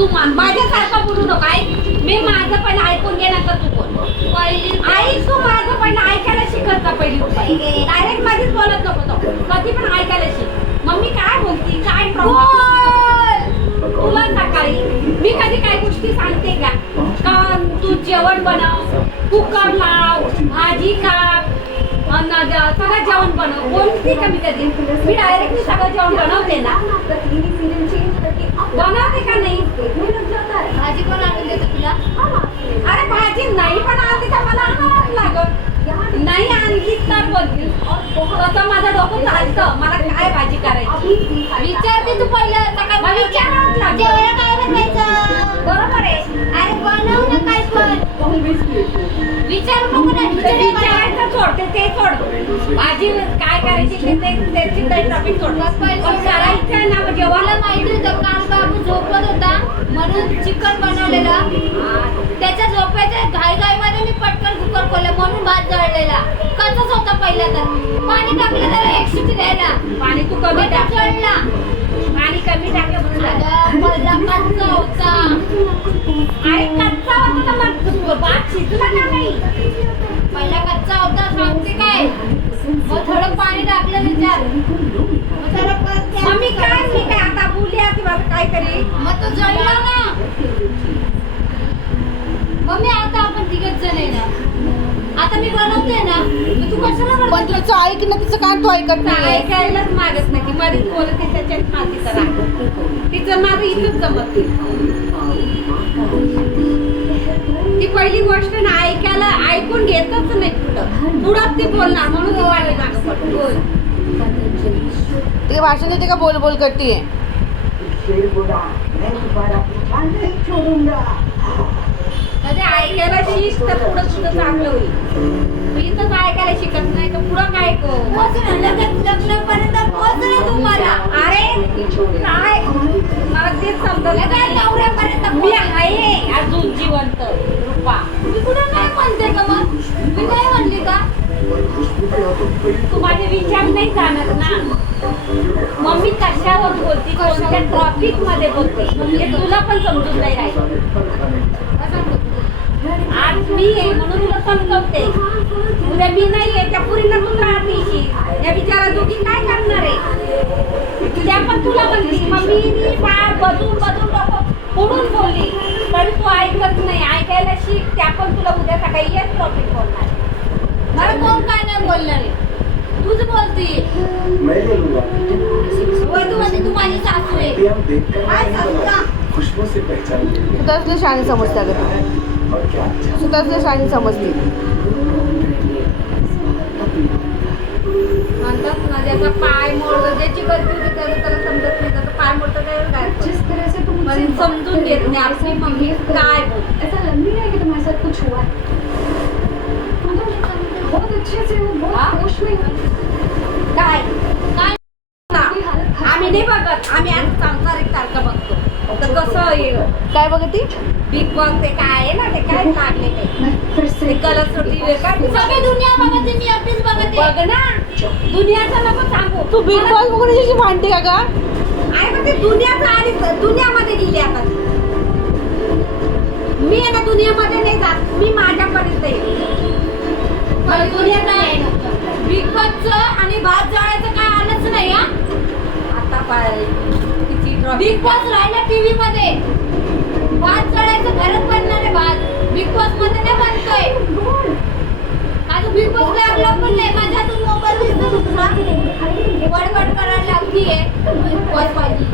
तू माझ्यासारखं बोलू नको. ऐक, मी माझं पण ऐकून घे नका तू बोल. पहिली ऐक, तू माझं पण ऐकायला शिकत जा पहिली. डायरेक्ट मध्येच बोलत नको तो. कधी पण ऐकायला शिक. मम्मी काय बोलती, काय प्रॉब्लेम तुला सकाळी मी कधी काय गोष्टी सांगते का तू जेवण बनव, कुकर लाव, भाजी काप, सगळं जेवण बनव बोलते का मी कधी? मी डायरेक्टली सगळं जेवण बनवते ना. बनवते का नाही? भाजी कोण आणून देते तुला? अरे भाजी नाही पण आणते तर मला आणावंच लागत. नाही आणली तर बोलतील. तसं माझं डोकं चालतं. मला काय भाजी करायची विचारते तू पहिलं सकाळ विचारावंच लागतं. जेवायला काय बनवायचं? बरोबर आहे. अरे बनव ना काय पण. विचारू नको ना. विचारायचं सोडते ते सोड. भाजी काय करायची त्याची टॉपिक सोड. पण करायचं आहे ना जेव्हा माहिती होतं काल बाबू झोपत होता म्हणून चिकन बनवलेला. त्याच्या झोपायच्या घाईघाईमध्ये मी पटकन कुकर खोललं म्हणून भात जळलेला. कच्चाच होता पहिला तर पाणी टाकलं तर एक शिटी द्यायला. पाणी तू कमी टाक. जळला. पाणी कमी टाकलं म्हणून अगं, पहिला कच्चा होता. अरे कच्चा होता तर मग भात शिजला का नाही? पहिला कच्चा होता सांगते काय. मग थोडं पाणी टाकलं विचार. मग थोडं परत मम्मी काय मी काय आता बोलली की माझं काय तरी. मग तो जळला ना. मम्मी आता आपण तिघच जण आहे ना. आता मी बनवते ना. मग तू कशाला पण बनवते? तिचं ऐक ना, तिचं काय तू ऐकत नाही. ऐकायलाच मागत नाही. मध्येच बोलते त्याच्यात खाती तर तिचं माझं इथंच जमत नाही. ती पहिली गोष्ट ना ऐकायला ऐकून घेतच नाही. पुढं ती बोलणार म्हणून ती वाढली मागं पडते. बोल ते भाषण देते का बोल बोल करते. कधी ऐकायला शिक तर पुढं तुझं चांगलं होईल. तू इथंच ऐकायला शिकत नाही तर पुढं काय लग्नापर्यंत पोहोचलं तुम्हाला. अरे काय मला तेच समजलं काय नवऱ्यापर्यंत मी आहे अजून जिवंत रूपा. मी कुठं नाही म्हणते का मग? मी नाही म्हणली का? तू माझे विचार नाही जाणार ना. मम्मी कशावर बोलती, कोणत्या ट्रॉफिक मध्ये बोलते हे तुला पण समजून नाही राहिलं. आज मी आहे म्हणून तुला समजवते. उद्या मी नाही आहे त्या पुरीला तू राहते. या बिचारा दोघी काय करणार आहे? त्या पण तुला म्हणली मम्मी फार बदून डोकं फोडून बोलली तरी तू ऐकत नाही. ऐकायला शिक. त्या पण तुला उद्या सकाळी हेच टॉपिक बोलणार. मला कोण काय नाही बोलणार आहे. तूच बोलती. तू म्हणते तू माझी सासू आहे. काय सासू का? खुशबू से पहचान स्वतःच शाणी समजते अगं तू. स्वतःच शाणी समजते. म्हणतात ना ज्याचा पाय मोडतो ज्याची गलती होती त्याला समजत नाही. त्याचा पाय मोडतो काय पण समजून घेत नाही आपली मम्मी काय बोलते. ऐसा लग नहीं रहा है कि तुम्हारे साथ कुछ हुआ है. बहुत अच्छे से हो, बहुत होश में हो. काय काय आम्ही नाही बघत. आम्ही आज सांसारिक सारखं बघतो. तर कसं काय बघती? बिग बॉस ते काय आहे ना ते काय लागले मैं फिर ते से कलर सुटी का सगळी दुनिया बघते मी एकटीच बघते. बघ ना. दुनियाचं नको सांगू. तू बिग बॉस बघून याची भांडते का गा? आहे पण ते दुनियाचं आणि दुनियामध्ये गेली आता. मी आहे ना दुनियामध्ये नाही जात. मी माझ्यापर्यंत येते. मला दुनिया नाही. बिग बॉसचं आणि भात जळायचं काय आलंच नाही हा. आता पाय तिची बिग बॉस राहिला टीव्ही मध्ये. भात जळायचं घरात बनणार आहे भात. बिग बॉस मध्ये नाही बनतोय. अजून बिग बॉस लागला पण नाही. माझ्या हातून मोबाईल दिसतो दुसरा. बडबड करायला लागलीये. बिग बॉस पाहिजे.